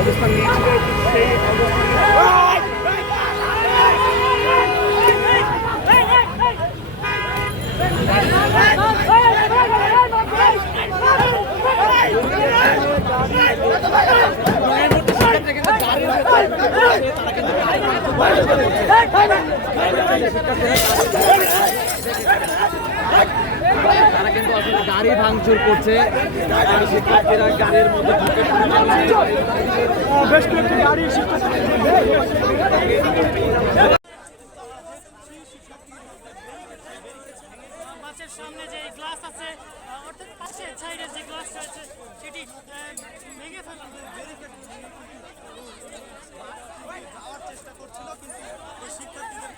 অবস্থান নিয়েছিল সেই তারা কিন্তু আসলে গাড়ি ভাঙচুর করছে। শিক্ষার্থীরা গাড়ির মধ্যে ঢুকে বেশ কয়েকটি গাড়ি বাসের সামনে যে গ্লাস আছে অর্থাৎ পাশে সাইডের যে গ্লাস রয়েছে সেটি ভেঙে ফেলা যাওয়ার চেষ্টা করছিল কিন্তু এই শিক্ষার্থীদের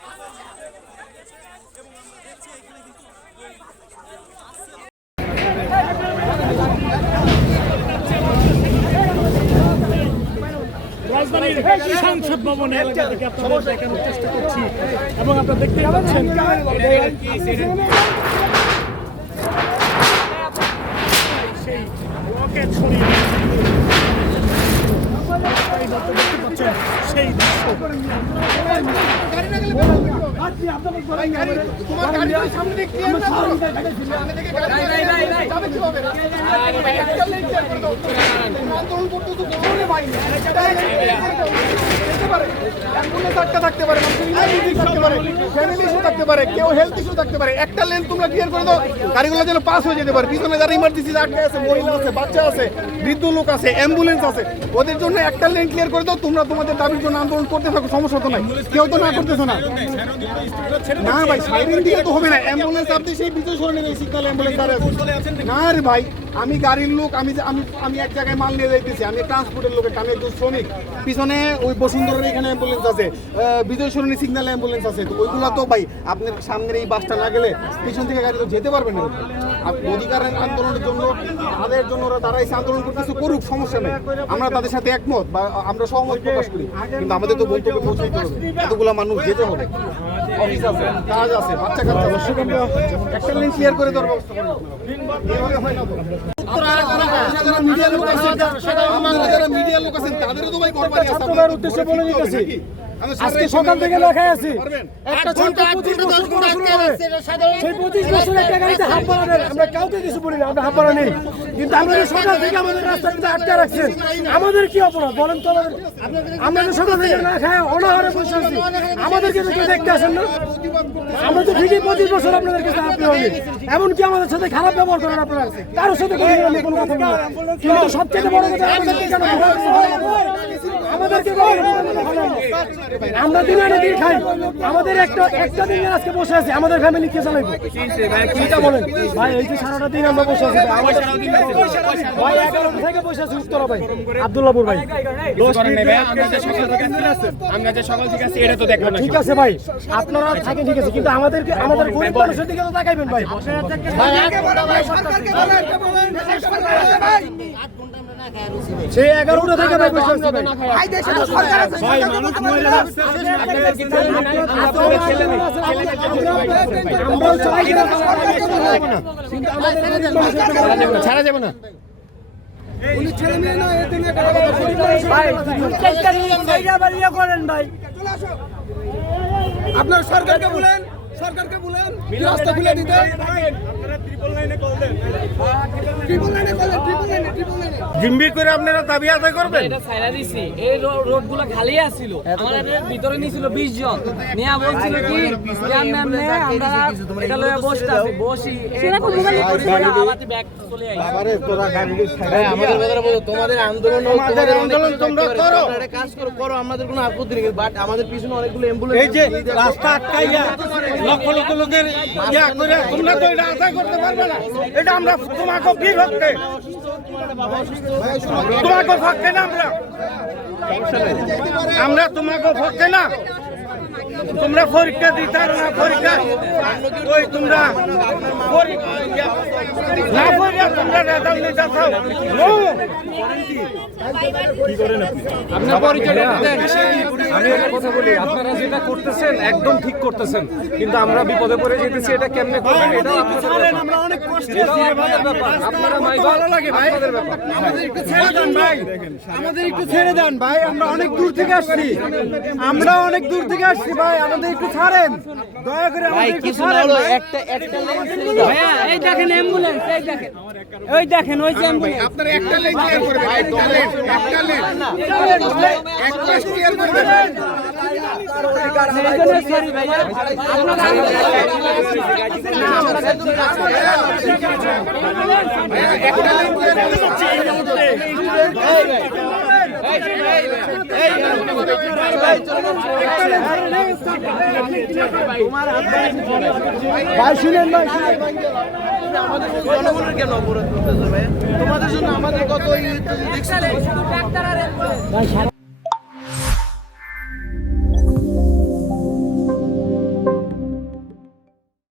এবং আমরা দেখছি এখানে কিন্তু রাজধানীর সংসদ ভবনে এলাকা থেকে আপনাদের দেখানোর চেষ্টা করছি এবং আপনারা দেখতে পাচ্ছেন সেই রকেট ছড়িয়ে দেখতে পাচ্ছেন সেই দৃশ্য। থাকতে পারে, থাকতে পারে, কেউ হেলথ ইস্যু থাকতে পারে। একটা লেন তোমরা ক্লিয়ার করে দাও, গাড়িগুলো যেন পাস হয়ে যেতে পারে। পিছনে যারা ইমার্জেন্সি আটকে আছে, মহিলা আছে, বাচ্চা আছে, বৃদ্ধ লোক আছে, অ্যাম্বুলেন্স আছে, ওদের জন্য একটা লেন ক্লিয়ার করে দাও। তোমরা তোমাদের দাবির জন্য আন্দোলন করতে থাকো, সমস্যা তো নাই, কেউ তো না করতেছো না। না ভাই, সাইরেন দিলে তো হবে না। অ্যাম্বুলেন্স আপনি সেই বিজয় সরণে নেই, সিগন্যাল অ্যাম্বুলেন্স আর না রে ভাই, আমি গাড়ির লোক, আমি এক জায়গায় মাল নিয়ে যাইতেছি, আমি ট্রান্সপোর্টের লোক, আমি একজন শ্রমিক। পিছনে ওই বসুন্ধরার এখানে অ্যাম্বুলেন্স আছে, বিজয় সরণি সিগন্যাল অ্যাম্বুলেন্স আছে, তো ওইগুলো তো ভাই আপনার সামনের এই বাসটা না গেলে পিছন থেকে গাড়ি তো যেতে পারবে না। অধিকারের আন্দোলনের জন্য তাদের জন্য ওরা দাঁড়াইছে, আন্দোলন করতেছে, করুক, সমস্যা নেই, আমরা তাদের সাথে একমত বা আমরা সহমত প্রকাশ করি, কিন্তু আমাদের তো বলতে হবে, পৌঁছাইতে হবে, এতগুলা মানুষ যেতে হবে, অফিস আছে, কাজ আছে, বাচ্চা কাচ্চা, একটা লাইন ক্লিয়ার করে দেওয়ার ব্যবস্থা করুন। যারা মিডিয়া লোক আছেন তাদেরও তো ভাই করবারই আছে, আপনাদের উদ্দেশ্যে বলে দিতেছি। আজকে সকাল থেকে লেখাই আছি, একটা ঘন্টা 25 বছর পরে শুরু হবে, সেই 25 বছর একটা গাড়িতে হাফ ভাড়া নেই, আমরা কাউকে কিছু বলি না, আমরা হাফ ভাড়া নেই, কিন্তু আমরা সকাল থেকে আমাদের রাস্তার মধ্যে আটকে রাখছেন, আমাদের কি অপরাধ বলেন তো? আমরা তো সকাল থেকে না খায় অনাহারে বসে আছি, আমাদেরকে তো কেউ দেখতে আসেন না। আমরা তো ঠিকই 25 বছর আপনাদের কাছে হাফ হয়নি, এমনকি আমাদের সাথে খারাপ ব্যবহার করেন আপনারা, কারোর সাথে কোনো কথা না, কিন্তু সবচেয়ে বড় কথা আমাদেরকে আমরা দিনে দিন খাই, আমাদের একটা দিন আজকে বসে আছি, আমাদের ফ্যামিলি কে চালাইবো? কিটা বলেন ভাই, এই যে সারাটা দিন আমরা বসে আছি ভাই, 11 থেকে বসে আছি উত্তরা ভাই, আব্দুল্লাহপুর ভাই, আমরা যে সকাল থেকে আছি এটা তো দেখলাম। ঠিক আছে ভাই, আপনারা থাকেন, ঠিক আছে, কিন্তু আমাদের গরিব মানুষের দিকে তো তাকাইবেন ভাই। সেই 11টা থেকে ভাই বসে আছি ভাই, মানুষ মহিলা ছাড়া যাবে না। আপনার সরকারকে বলেন রাস্তা খুলে দিতে। জিম্বির করে আপনারা দাবি আদায় করবেন। এটা ছাইরা দিছি, এই রোডগুলো খালি আছিল, আমাদের ভিতরে নিছিল 20 জন নিয়া, বলছিল কি আমরা এটা লয়ে বসতে আছি, বসি এরকম আবাতি ব্যাক চলে আইছে। আরে তোরা গাড়ি ছাড়া আমাদের কথা বলো, তোমাদের আন্দোলন তোমরা করো, এটা কাজ করো, আমাদের কোনো আপত্তি নেই, বাট আমাদের পিছনে অনেকগুলো অ্যাম্বুলেন্স, এই যে রাস্তা আটকাইয়া লক্ষ লক্ষ লোকের ইয়া করে তোমরা তো এটা আদায় করতে পারবে না। এটা আমরা তোমাকে বিরুদ্ধে, তোমাকে পক্ষে না, আমরা তোমাকে পক্ষে না। তোমরা পরীক্ষা দিতে না, পরীক্ষা ওই তোমরা আপনার পরিচয়টা দেন। আমি একটা কথা বলি, আপনারা যেটা করতেছেন একদম ঠিক করতেছেন, কিন্তু আমরা বিপদে পড়ে যেতেছি, এটা কেমনে করবেন? এটা আমরা অনেক কষ্টে আপনাদের ব্যাপার, আপনারা ভালো লাগে ভাই, আপনাদের ব্যাপার। আমাদের একটু ছেড়ে দেন ভাই, আমাদের একটু ছেড়ে দেন ভাই, আমরা অনেক দূর থেকে আসছি, আমরা অনেক দূর থেকে আসছি ভাই, আমাদের একটু ছাড়েন, দয়া করে আমাদের একটু ছাড়েন ভাই। ভাইয়া এই দেখেন অ্যাম্বুলেন্স, এই দেখেন ওই দেখেন ওই যে অ্যাম্বুলেন্স। আপনারা একটা লেন ক্লিয়ার করে দেন, একটা লেন একটা ক্লিয়ার করে দেন। সরি ভাইয়া আপনারা একটা লেন ক্লিয়ার করে ভাই শুনেন ভাই, জনগণের কেন অবরোধ করতেছে ভাই? তোমাদের জন্য আমাদের কত শুধু ডাক্তার আর